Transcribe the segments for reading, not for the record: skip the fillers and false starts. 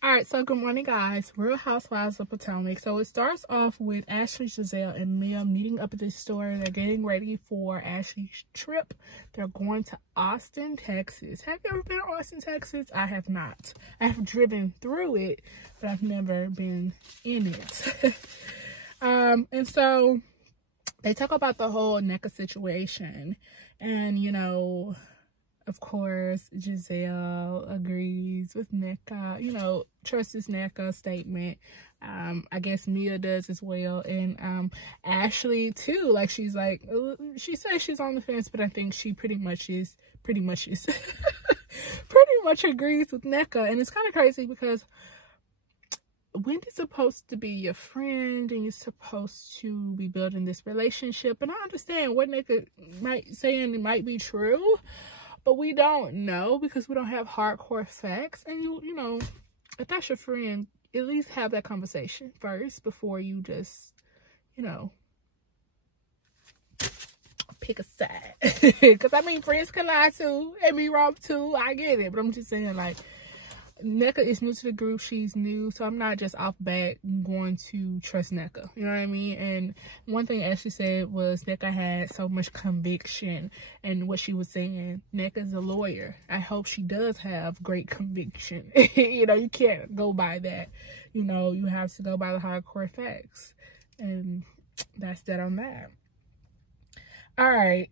All right, so good morning, guys. Real Housewives of Potomac. So it starts off with Ashley, Giselle, and Mia meeting up at this store. They're getting ready for Ashley's trip. They're going to Austin, Texas. Have you ever been to Austin, Texas? I have not. I have driven through it, but I've never been in it. And so they talk about the whole NECA situation. And, you know, of course, Giselle agrees with NECA, you know, trust this NECA statement. I guess Mia does as well. And Ashley too, like she says she's on the fence, but I think she pretty much pretty much agrees with NECA. And it's kind of crazy because Wendy's supposed to be your friend and you're supposed to be building this relationship. And I understand what NECA might saying it might be true, but we don't know because we don't have hardcore facts. And you know, if that's your friend, at least have that conversation first before you just, you know, pick a side. Because I mean, friends can lie too and be wrong too. I get it, but I'm just saying, like, NECA is new to the group. She's new, so I'm not just off bat going to trust NECA. You know what I mean? And one thing Ashley said was NECA had so much conviction, and what she was saying, NECA's a lawyer. I hope she does have great conviction. You know, you can't go by that. You know, you have to go by the hardcore facts, and that's that on that. All right.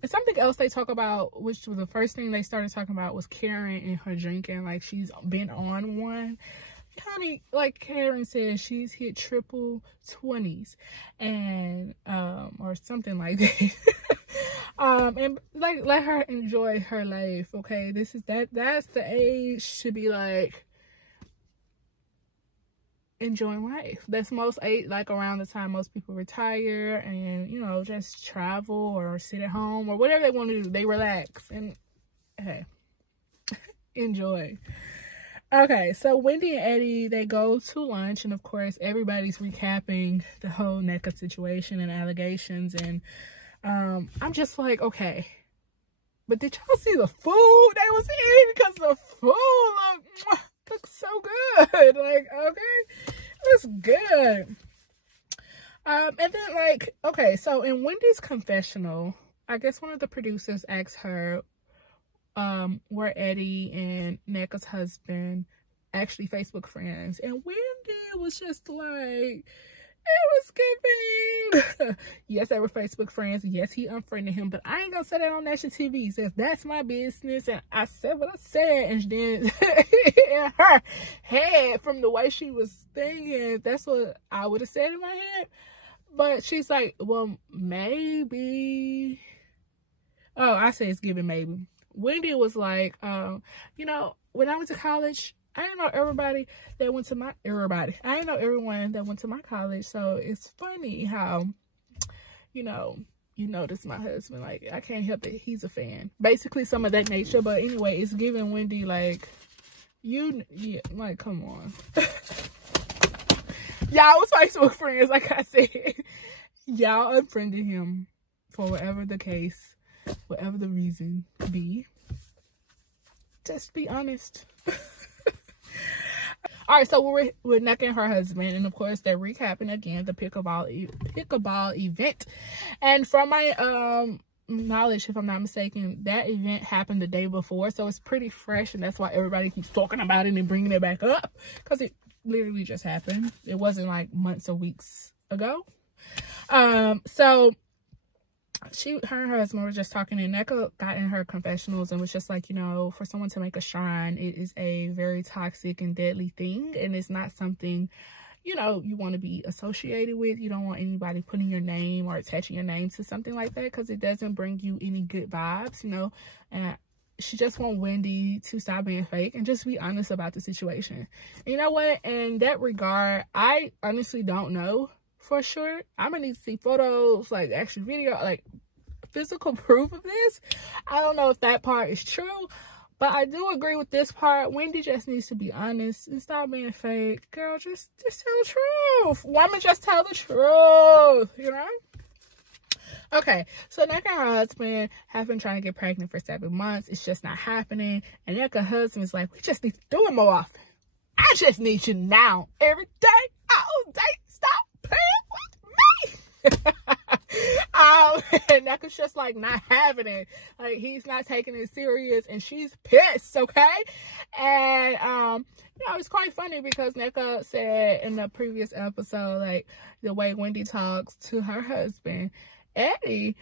And something else they talk about, which was the first thing they started talking about, was Karen and her drinking. Like, she's been on one. Honey, like Karen said, she's hit triple 20s and or something like that. And like, let her enjoy her life. Okay, that's the age to be like enjoying life. That's like around the time most people retire and, you know, just travel or sit at home or whatever they want to do. They relax and, hey, enjoy. Okay, so Wendy and Eddie, they go to lunch, and of course everybody's recapping the whole NECA situation and allegations, and I'm just like, okay, but did y'all see the food they was eating? Because the food looks so good. Like, okay, looks good. And then, like, okay, so in Wendy's confessional, I guess one of the producers asked her were Eddie and NECA's husband actually Facebook friends, and Wendy was just like, it was giving. Yes, they were Facebook friends. Yes, he unfriended him, but I ain't gonna say that on national TV. He says that's my business, and I said what I said. And then in her head, from the way she was thinking, that's what I would have said in my head. But she's like, well, maybe. Oh, I say it's giving maybe. Wendy was like, you know, when I went to college, I didn't know everybody that went to my, I didn't know everyone that went to my college. So it's funny how, you know, you notice my husband, like, I can't help it. He's a fan. Basically some of that nature. But anyway, it's giving Wendy, like, yeah, like, come on. Y'all was Facebook friends, like I said. Y'all unfriended him for whatever the case, whatever the reason be. Just be honest. All right, so we're NECA and her husband, and of course they're recapping again the pickleball event. And from my knowledge, if I'm not mistaken, that event happened the day before, so it's pretty fresh, and that's why everybody keeps talking about it and bringing it back up, because it literally just happened. It wasn't like months or weeks ago. So her and her husband were just talking, and NECA got in her confessionals and was just like, you know, for someone to make a shrine, it is a very toxic and deadly thing, and it's not something, you know, you want to be associated with. You don't want anybody putting your name or attaching your name to something like that, because it doesn't bring you any good vibes, you know. And she just wants Wendy to stop being fake and just be honest about the situation. And you know what, in that regard, I honestly don't know for sure. I'm gonna need to see photos, like actual video, like physical proof of this. I don't know if that part is true, but I do agree with this part. Wendy just needs to be honest and stop being fake. Girl, just tell the truth. Women, just tell the truth, you know. Okay, so NECA and her husband have been trying to get pregnant for 7 months. It's just not happening. And NECA's husband is like, we just need to do it more often. just need you now, every day, all day. Stop playing with me. And Nneka's just like not having it. Like, he's not taking it serious, and she's pissed, okay? And you know, it's quite funny because Nneka said in the previous episode, like, the way Wendy talks to her husband, Eddie,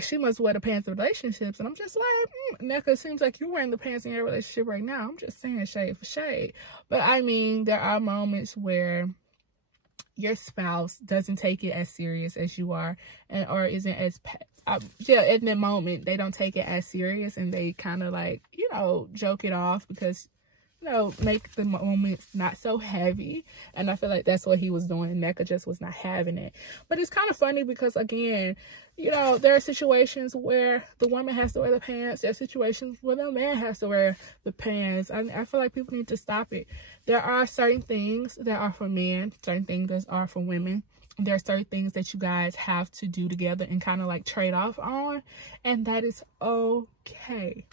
she must wear the pants of relationships. And I'm just like, Nneka, seems like you're wearing the pants in your relationship right now. I'm just saying, shade for shade. But I mean, there are moments where your spouse doesn't take it as serious as you are, and or isn't as yeah, in the moment they don't take it as serious, and they kind of like, you know, joke it off because, you know, make the moments not so heavy. And I feel like that's what he was doing. Nneka just was not having it. But it's kind of funny because, again, you know, there are situations where the woman has to wear the pants. There are situations where the man has to wear the pants. I feel like people need to stop it. There are certain things that are for men, certain things that are for women. There are certain things that you guys have to do together and kind of like trade off on. And that is okay.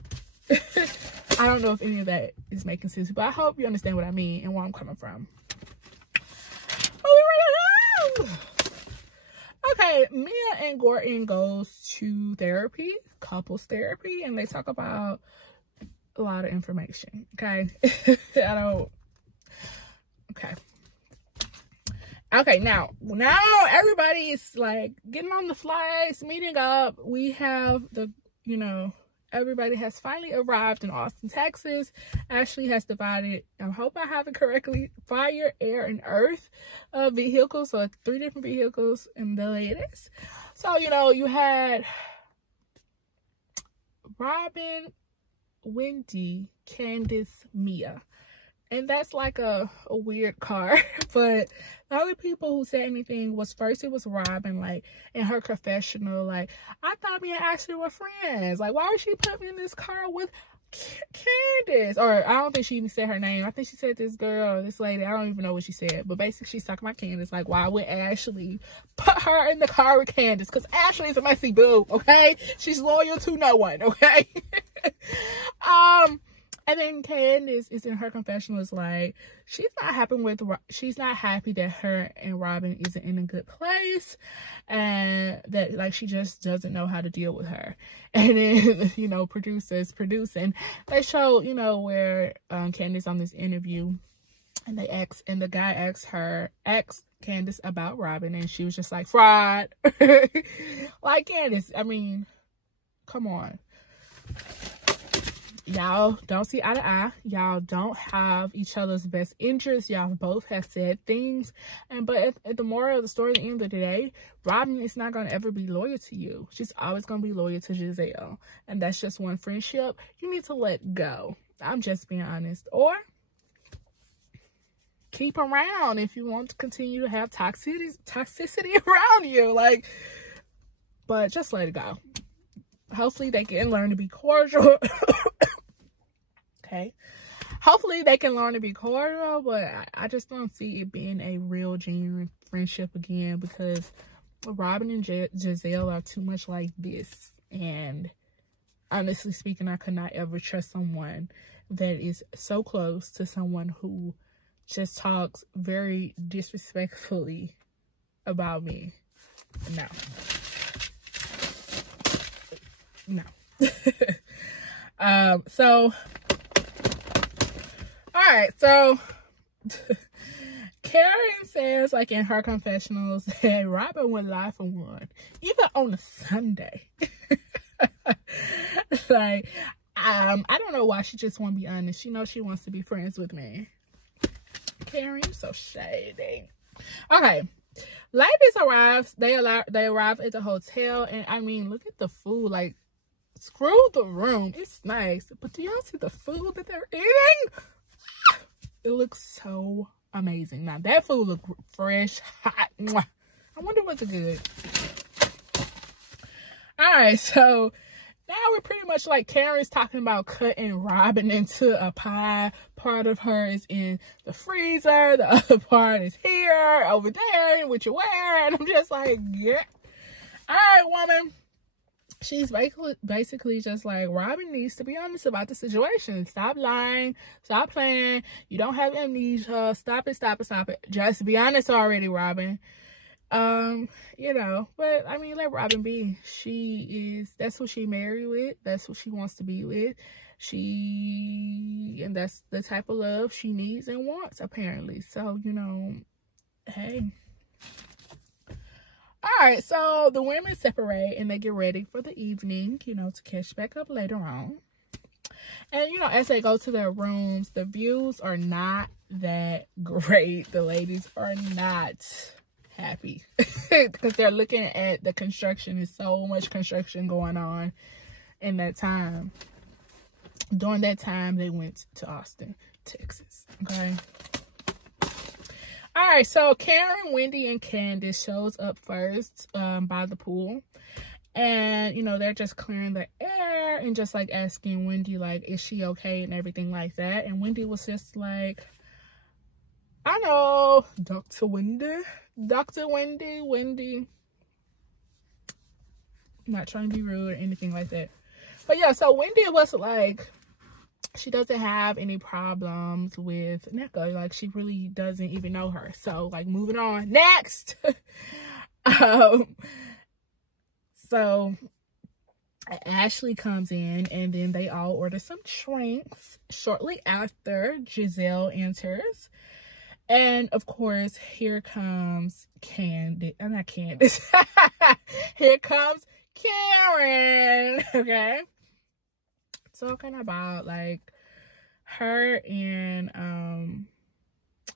I don't know if any of that is making sense, but I hope you understand what I mean and where I'm coming from. Okay, Mia and Gordon goes to therapy, couples therapy, and they talk about a lot of information, okay? Okay, now everybody is like getting on the flights, meeting up. We have the, you know, everybody has finally arrived in Austin, Texas. Ashley has divided, I hope I have it correctly, fire, air, and earth vehicles. So 3 different vehicles in the latest. So, you know, you had Robin, Wendy, Candace, Mia. And that's like a weird car. But the only people who said anything was, first it was Robin, like, in her confessional, like, I thought me and Ashley were friends. Like, why would she put me in this car with Candace? Or I don't think she even said her name. I think she said this girl, this lady. I don't even know what she said. But basically, she's talking about Candace. Like, why would Ashley put her in the car with Candace? Because Ashley's a messy boo, okay? She's loyal to no one, okay? And then Candace is in her confessional, is like, she's not happy that her and Robin isn't in a good place, and that, like, she just doesn't know how to deal with her. And then, you know, producing. They show, you know, where Candace on this interview, and the guy asked Candace about Robin, and she was just like, fraud. Like, Candace, I mean, come on. Y'all don't see eye to eye. Y'all don't have each other's best interests. Y'all both have said things. But at the moral of the story, at the end of the day, Robin is not going to ever be loyal to you. She's always going to be loyal to Giselle. And that's just one friendship you need to let go. I'm just being honest. Or keep around if you want to continue to have toxicity around you. Like, but just let it go. Hopefully they can learn to be cordial. Okay. Hopefully they can learn to be cordial, but I just don't see it being a real genuine friendship again, because Robin and Giselle are too much like this. And honestly speaking, I could not ever trust someone that is so close to someone who just talks very disrespectfully about me. No. So, all right, so Karen says, like, in her confessionals, that Robin would lie for one, even on a Sunday. Like, I don't know why she just won't be honest. She knows she wants to be friends with me. Karen, you're so shady. Okay. Ladies arrive. They arrive at the hotel, and I mean, look at the food. Like, screw the room. It's nice, but do y'all see the food that they're eating? It looks so amazing. Now that food look fresh, hot. Mwah. I wonder what's good. All right, so now we're pretty much like Karen's talking about cutting Robin into a pie. Part of her is in the freezer. The other part is here, over there, and what you're wearing. I'm just like, yeah. All right, woman. she's basically just like, Robin needs to be honest about the situation. Stop lying. Stop playing. You don't have amnesia. Stop it. Just be honest already, Robin. You know, but I mean, let Robin be. That's who she married with. That's who she wants to be with. And that's the type of love she needs and wants, apparently. So, you know, hey. Alright, so the women separate and they get ready for the evening, you know, to catch back up later on. And, you know, as they go to their rooms, the views are not that great. The ladies are not happy because they're looking at the construction. There's so much construction going on in that time. During that time, they went to Austin, Texas. Okay. All right, so Karen, Wendy, and Candace shows up first by the pool. And, you know, they're just clearing the air and just, like, asking Wendy, like, is she okay and everything like that. And Wendy was just like, I know, Dr. Wendy. I'm not trying to be rude or anything like that. But, yeah, so Wendy was like, she doesn't have any problems with Nneka. Like, she really doesn't even know her. So, like, moving on. Next! So, Ashley comes in, and then they all order some drinks. Shortly after, Giselle enters. And, of course, here comes not Candace. Here comes Karen. Okay? Talking about, like, her and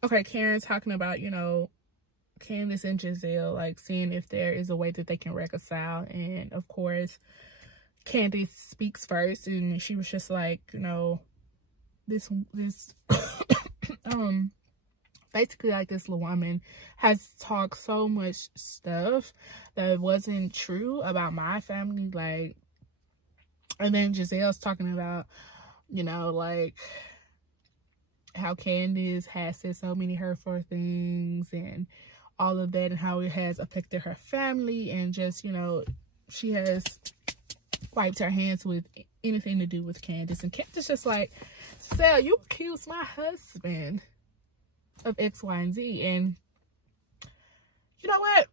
okay, Karen's talking about, you know, Candace and Giselle, like, seeing if there is a way that they can reconcile. And of course, Candace speaks first, and she was just like, you know, this basically, like, this little woman has talked so much stuff that wasn't true about my family, like. And then Giselle's talking about, you know, like, how Candace has said so many hurtful things and all of that, and how it has affected her family, and just, you know, she has wiped her hands with anything to do with Candace. And Candace just like, Giselle, you accused my husband of X, Y, and Z. And you know what?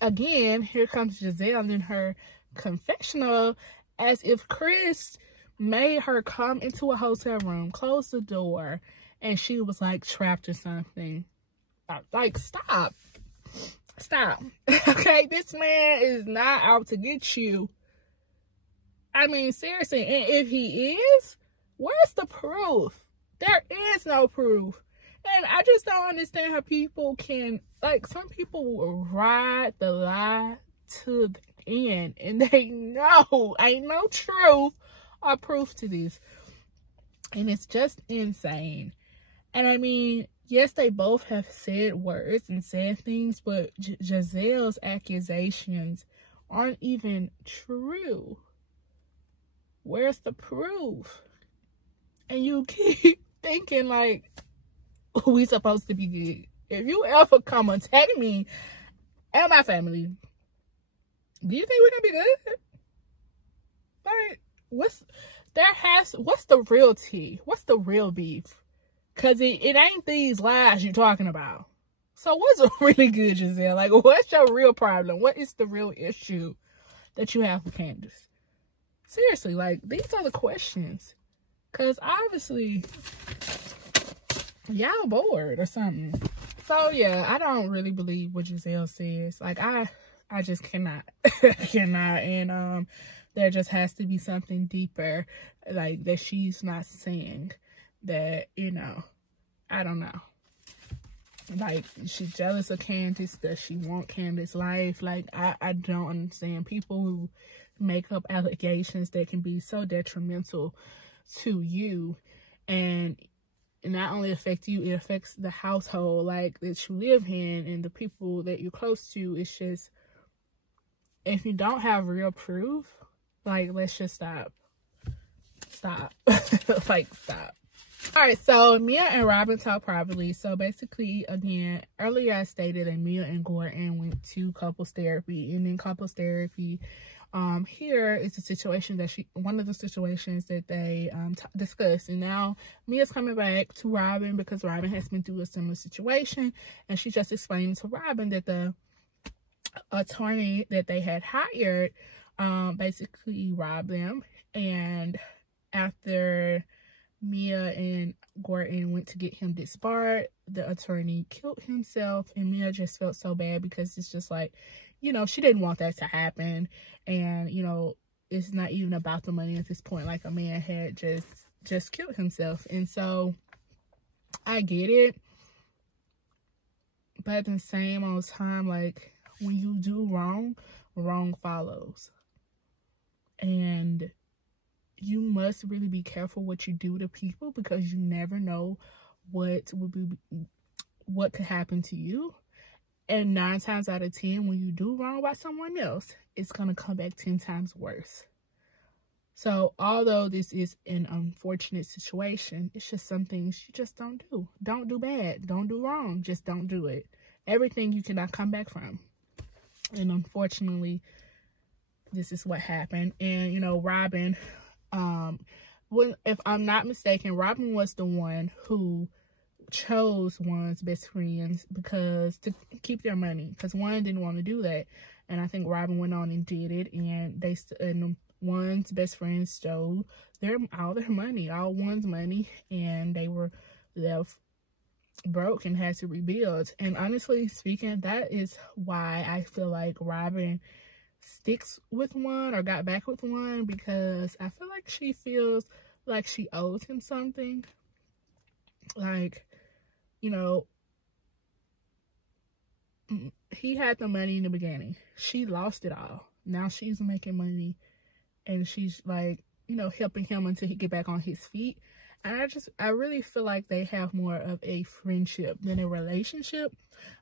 Again, here comes Giselle in her confessional, as if Chris made her come into a hotel room, close the door, and she was like trapped or something. Like, stop. Okay, this man is not out to get you. I mean, seriously. And if he is, where's the proof? There is no proof. And I just don't understand how people can, like, some people will ride the lie to the end, and they know ain't no truth or proof to this, and it's just insane. And I mean, yes, they both have said words and said things, but Giselle's accusations aren't even true. Where's the proof? And you keep thinking, like, we supposed to be good. If you ever come attack me and my family, do you think we're gonna be good? Like, what's the real tea? What's the real beef? Cause it ain't these lies you're talking about. So what's really good, Giselle? Like, what's your real problem? What is the real issue that you have with Candace? Seriously, like, these are the questions. Cause obviously y'all bored or something. So yeah, I don't really believe what Giselle says. Like, I just cannot. And there just has to be something deeper, like, that she's not saying, that, you know, I don't know. Like, she's jealous of Candace. Does she want Candace's life? Like, I don't understand people who make up allegations that can be so detrimental to you, and not only affect you, it affects the household, like, that you live in and the people that you're close to. It's just, if you don't have real proof, like, let's just stop. Like, stop. All right, so Mia and Robin talk privately. So basically, again, earlier I stated that Mia and Gordon went to couples therapy, and in couples therapy, here is a situation that one of the situations that they discussed. And now Mia's coming back to Robin because Robin has been through a similar situation, and she just explained to Robin that the attorney that they had hired basically robbed them. And after Mia and Gordon went to get him disbarred, the attorney killed himself, and Mia just felt so bad because it's just like, you know, she didn't want that to happen. And, you know, it's not even about the money at this point. Like, a man had just killed himself. And so I get it, but at the same old time, like, when you do wrong, wrong follows. And you must really be careful what you do to people, because you never know what could happen to you. And 9 times out of 10, when you do wrong by someone else, it's going to come back 10 times worse. So although this is an unfortunate situation, it's just some things you just don't do. Don't do bad. Don't do wrong. Just don't do it. Everything you cannot come back from. And unfortunately, this is what happened. And, you know, Robin, if I'm not mistaken, Robin was the one who chose Juan's best friends because to keep their money, because Juan didn't want to do that. And I think Robin went on and did it, and Juan's best friends stole all their money, all Juan's money, and they were left broke and had to rebuild. And honestly speaking, that is why I feel like Robin sticks with Juan, or got back with Juan, because I feel like she feels like she owes him something. Like, you know, he had the money in the beginning. She lost it all. Now she's making money, and she's like, you know, helping him until he get back on his feet. And I really feel like they have more of a friendship than a relationship.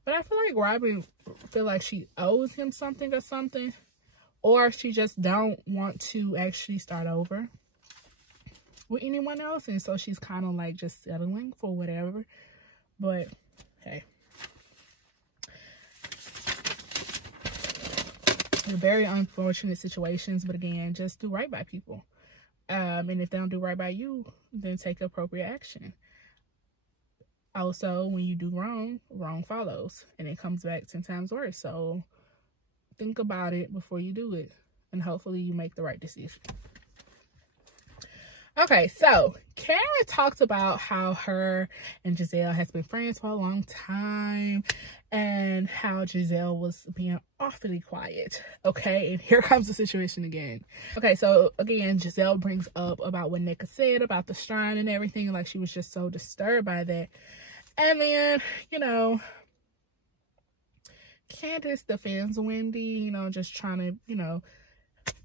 But I feel like Robin feel like she owes him something or something. Or she just don't want to actually start over with anyone else. And so she's kind of like just settling for whatever. But, hey. They're very unfortunate situations. But again, just do right by people. And if they don't do right by you, then take appropriate action. Also, when you do wrong, wrong follows. And it comes back 10 times worse. So think about it before you do it. And hopefully you make the right decision. Okay, so Karen talked about how her and Giselle has been friends for a long time. And how Giselle was being awfully quiet. Okay, and here comes the situation again. Okay, so again, Giselle brings up about what Nneka said about the shrine and everything. Like, she was just so disturbed by that. And then, you know, Candace defends Wendy, you know, just trying to, you know.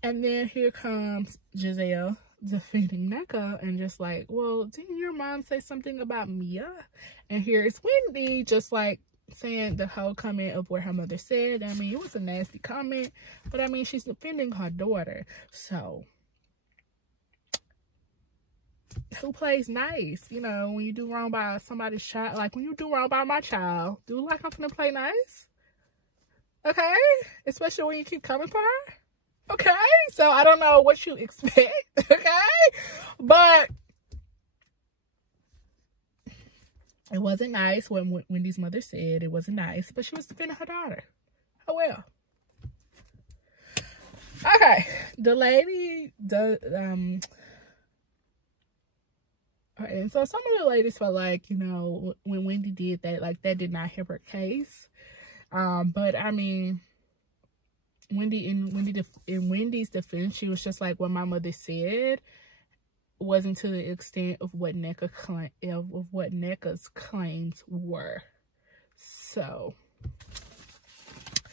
And then here comes Giselle defending Nneka and just like, well, didn't your mom say something about Mia? And here's Wendy just like saying the whole comment of what her mother said. I mean, it was a nasty comment, but I mean, she's defending her daughter. So who plays nice? You know, when you do wrong by somebody's child, like when you do wrong by my child, do like I'm gonna play nice. Okay? Especially when you keep coming for her. Okay? So I don't know what you expect. Okay? But it wasn't nice when Wendy's mother said it wasn't nice, but she was defending her daughter. Oh well. Okay. The lady does okay, and so some of the ladies felt like, you know, when Wendy did that, like that did not help her case. But I mean, in Wendy's defense, she was just like, what my mother said wasn't to the extent of what Nneka's claims were. So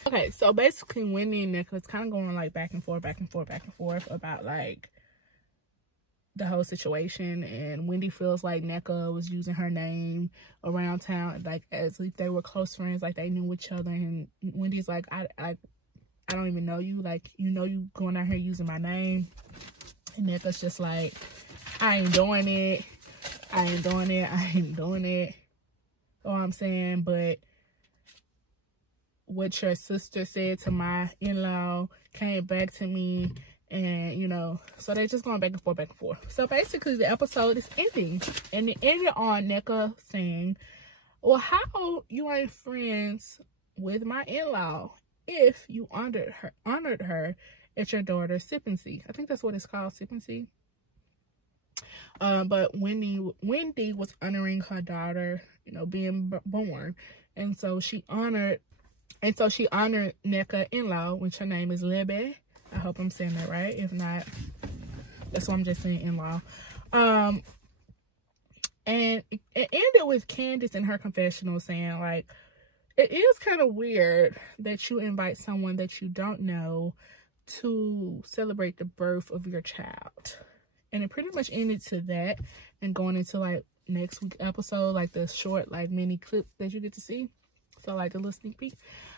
okay, so basically Wendy and Nneka is kind of going like back and forth about like the whole situation. And Wendy feels like Nneka was using her name around town like as if they were close friends, like they knew each other. And Wendy's like, I don't even know you, like, you know, you going out here using my name. And Nneka's just like, I ain't doing it. You know what I'm saying? But what your sister said to my in-law came back to me, and you know, so they're just going back and forth. So basically the episode is ending, and it ended on Nneka saying, well, how you ain't friends with my in-law if you honored her at your daughter's sippancy? I think that's what it's called, sippancy. But Wendy was honoring her daughter, you know, being born, and so she honored Nneka in-law, which her name is Lebe. I hope I'm saying that right. If not, that's why I'm just saying in-law. And it ended with Candace in her confessional saying, like, it is kind of weird that you invite someone that you don't know to celebrate the birth of your child. And it pretty much ended to that, and going into like next week episode, like the short like mini clip that you get to see. So like a little sneak peek.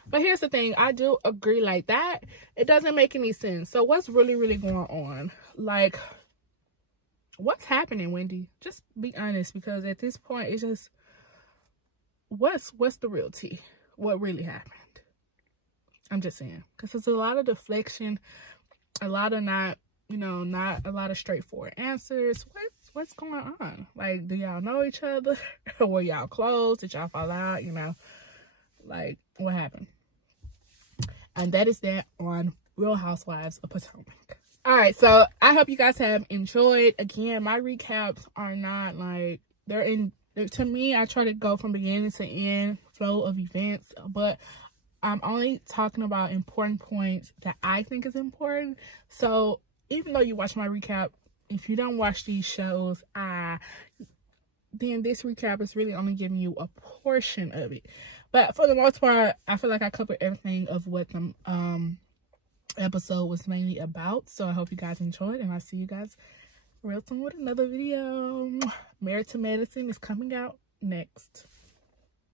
But here's the thing, I do agree, like that, it doesn't make any sense. So what's really going on? Like, what's happening, Wendy? Just be honest, because at this point it's just, what's the real tea? What really happened? I'm just saying, because there's a lot of deflection, a lot of not a lot of straightforward answers. What's going on? Like, do y'all know each other? Were y'all close? Did y'all fall out? You know, like, what happened? And that is that on Real Housewives of Potomac. All right, so I hope you guys have enjoyed. Again, my recaps are not like, to me, I try to go from beginning to end, flow of events, but I'm only talking about important points that I think is important. So even though you watch my recap, if you don't watch these shows, then this recap is really only giving you a portion of it. But for the most part, I feel like I covered everything of what the episode was mainly about. So I hope you guys enjoyed, and I'll see you guys real soon with another video. Married to Medicine is coming out next.